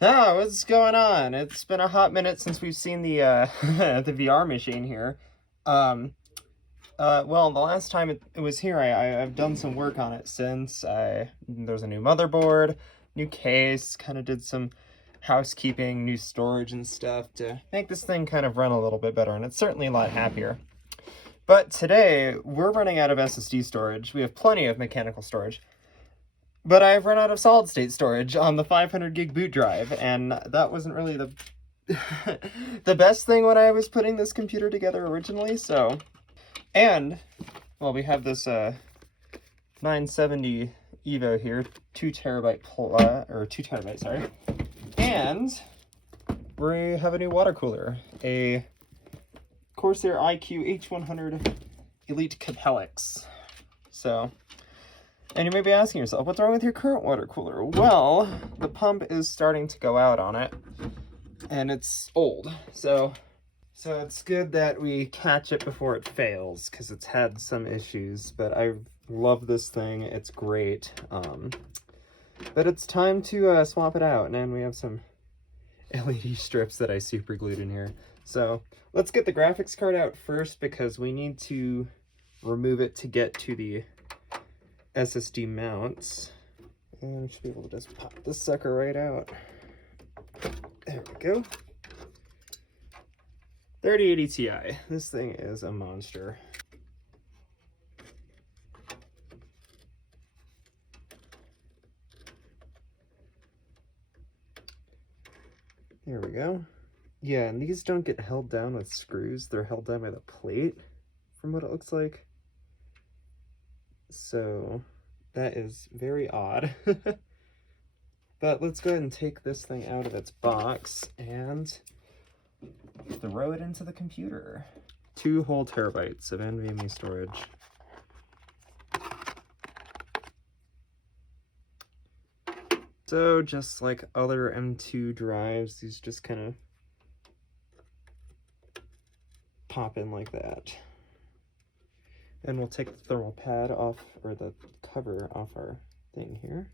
Oh, what's going on? It's been a hot minute since we've seen the the VR machine here. Um, well, the last time it was here, I've done some work on it since. There's a new motherboard, new case, kind of did some housekeeping, new storage and stuff to make this thing kind of run a little bit better, and it's certainly a lot happier. But today, we're running out of SSD storage. We have plenty of mechanical storage. But I've run out of solid state storage on the 500 gig boot drive, and that wasn't really the the best thing when I was putting this computer together originally, so. And, well, we have this 970 Evo here, 2 terabyte, sorry. And we have a new water cooler, a Corsair iQ H100 Elite Capellix. So, and you may be asking yourself, what's wrong with your current water cooler? Well, the pump is starting to go out on it, and it's old. So it's good that we catch it before it fails, because it's had some issues, but I love this thing. It's great. But it's time to swap it out, and then we have some LED strips that I super glued in here. So let's get the graphics card out first, because we need to remove it to get to the SSD mounts, and we should be able to just pop this sucker right out. There we go. 3080 Ti. This thing is a monster. There we go. Yeah, and these don't get held down with screws. They're held down by the plate, from what it looks like. So that is very odd. But let's go ahead and take this thing out of its box and throw it into the computer. 2 whole terabytes of NVMe storage. So just like other M2 drives, these just kind of pop in like that. And we'll take the thermal pad off, or the cover off our thing here.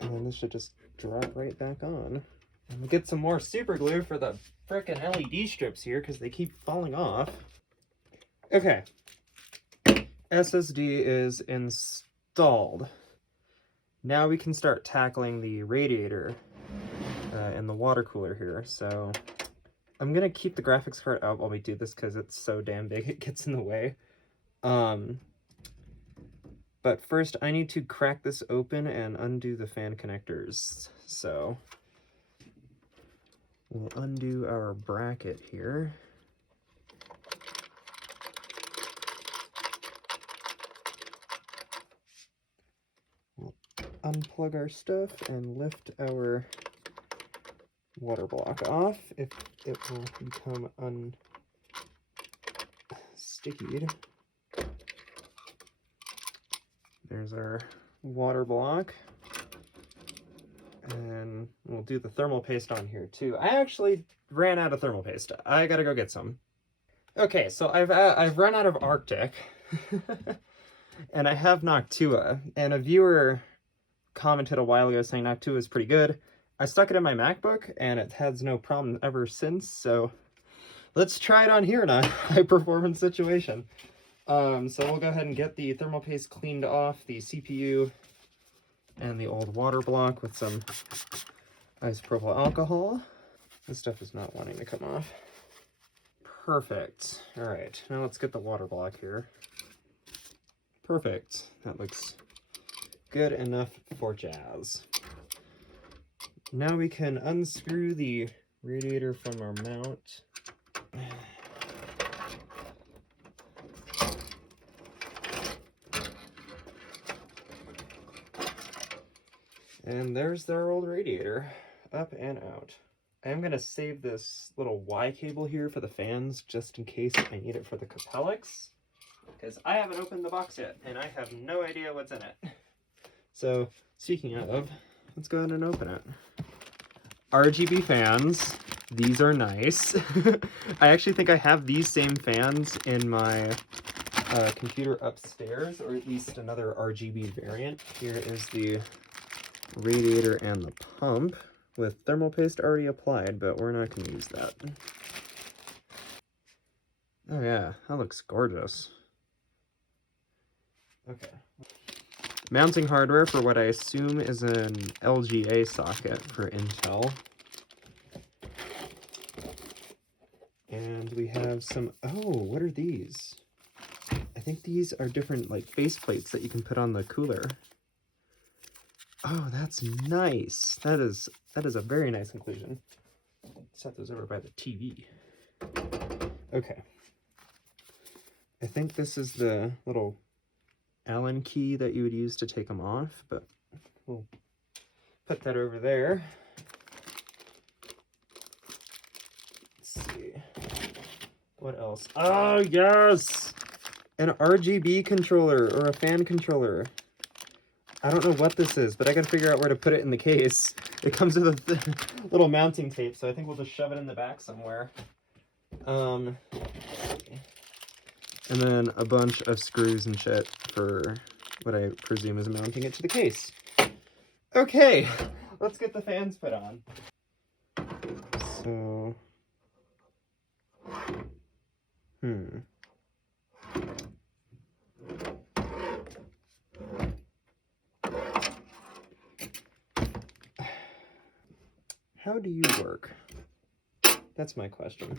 And then this should just drop right back on. And we'll get some more super glue for the frickin' LED strips here, because they keep falling off. Okay. SSD is installed. Now we can start tackling the radiator and the water cooler here. So I'm gonna keep the graphics card out while we do this, because it's so damn big it gets in the way. But first I need to crack this open and undo the fan connectors. So we'll undo our bracket here. We'll unplug our stuff and lift our water block off if it will become unstickied. There's our water block. And we'll do the thermal paste on here too. I actually ran out of thermal paste. I gotta go get some. Okay, so I've run out of Arctic. And I have Noctua. And a viewer commented a while ago saying Noctua is pretty good. I stuck it in my MacBook, and it has no problem ever since, so let's try it on here in a high-performance situation. So we'll go ahead and get the thermal paste cleaned off the CPU and the old water block with some isopropyl alcohol. This stuff is not wanting to come off. Perfect. All right, now let's get the water block here. Perfect. That looks good enough for jazz. Now we can unscrew the radiator from our mount. And there's our old radiator, up and out. I'm gonna save this little Y cable here for the fans, just in case I need it for the Capellix, because I haven't opened the box yet, and I have no idea what's in it. So, speaking of, let's go ahead and open it. RGB fans. These are nice. I actually think I have these same fans in my computer upstairs, or at least another RGB variant. Here is the radiator and the pump with thermal paste already applied, but we're not going to use that. Oh yeah, that looks gorgeous. Okay. Mounting hardware for what I assume is an LGA socket for Intel. And we have some, oh, what are these? I think these are different like face plates that you can put on the cooler. Oh, that's nice. That is a very nice inclusion. Set those over by the TV. Okay. I think this is the little Allen key that you would use to take them off, but we'll put that over there. Let's see. What else? Oh, yes! An RGB controller or a fan controller. I don't know what this is, but I gotta figure out where to put it in the case. It comes with a little mounting tape, so I think we'll just shove it in the back somewhere. And then a bunch of screws and shit for what I presume is mounting it to the case. Okay, let's get the fans put on. So, how do you work? That's my question.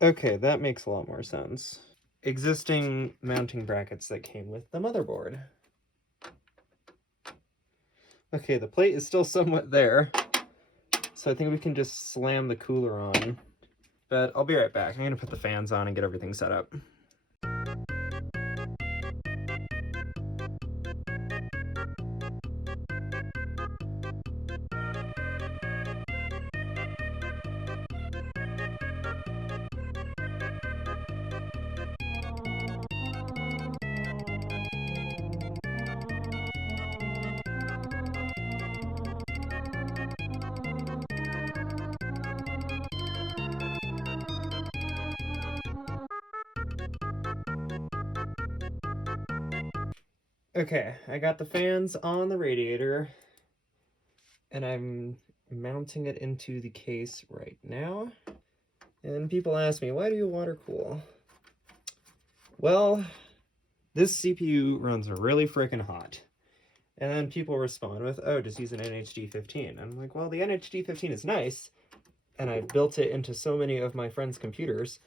Okay, that makes a lot more sense. Existing mounting brackets that came with the motherboard. Okay, the plate is still somewhat there, so I think we can just slam the cooler on. But I'll be right back. I'm gonna put the fans on and get everything set up. Okay, I got the fans on the radiator, and I'm mounting it into the case right now. And people ask me, why do you water cool? Well, this CPU runs really freaking hot. And then people respond with, oh, just use an NHD15. And I'm like, well, the NHD15 is nice, and I built it into so many of my friends' computers.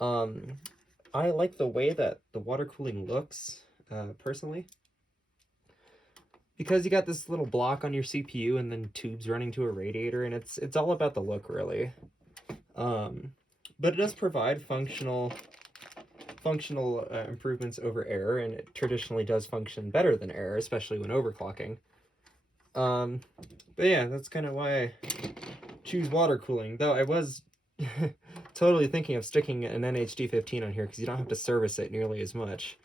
I like the way that the water cooling looks, personally. Because you got this little block on your CPU and then tubes running to a radiator, and it's all about the look, really. But it does provide functional improvements over air, and it traditionally does function better than air, especially when overclocking. But yeah, that's kind of why I choose water cooling, though I was totally thinking of sticking an NHD15 on here because you don't have to service it nearly as much.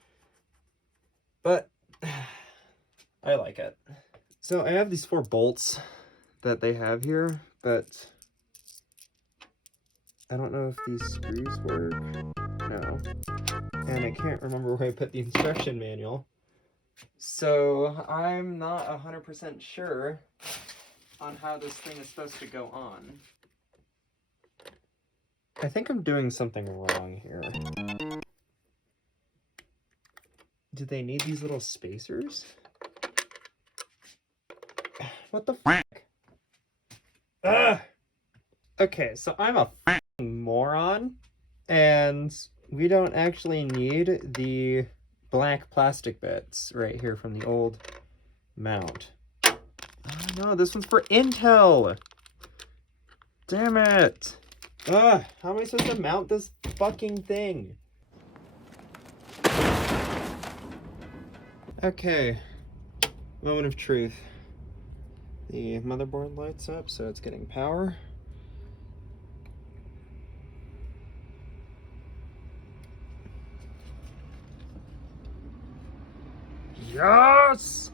But I like it. So I have these 4 bolts that they have here, but I don't know if these screws work. No. And I can't remember where I put the instruction manual. So I'm not 100% sure on how this thing is supposed to go on. I think I'm doing something wrong here. Do they need these little spacers? What the f***? Ugh! Okay, so I'm a f***ing moron, and we don't actually need the black plastic bits right here from the old mount. Oh no, this one's for Intel! Damn it! Ugh, how am I supposed to mount this fucking thing? Okay, moment of truth. The motherboard lights up, so it's getting power. Yes!